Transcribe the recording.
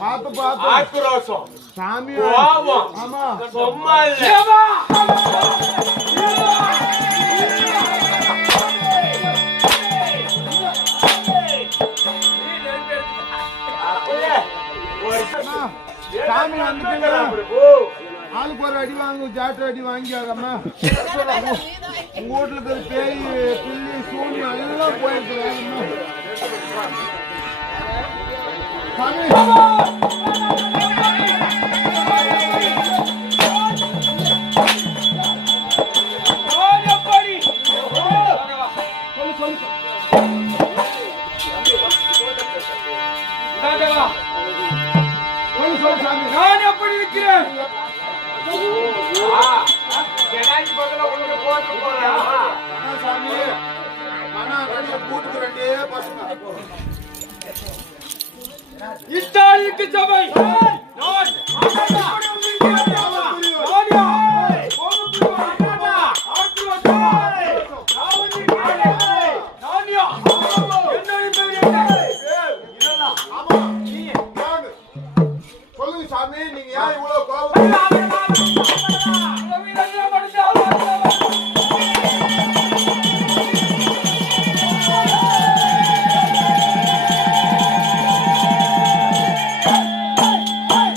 பார்த்து பார்த்து ஆக்ரோஷம் சாமி கோபம் ஆமா சும்மா இல்ல சாமி வந்துட்டு ஆளுக்கு ஒரு அடி வாங்கு ஜாட்டு அடி வாங்கியாகம்மா உங்க வீட்டுல இருக்கிற பேய் பில்லி சூனியம் எல்லாம் போயிருக்கு சாமி நான் எப்படி இருக்கிறேன் இத்தாலிக்கு சபை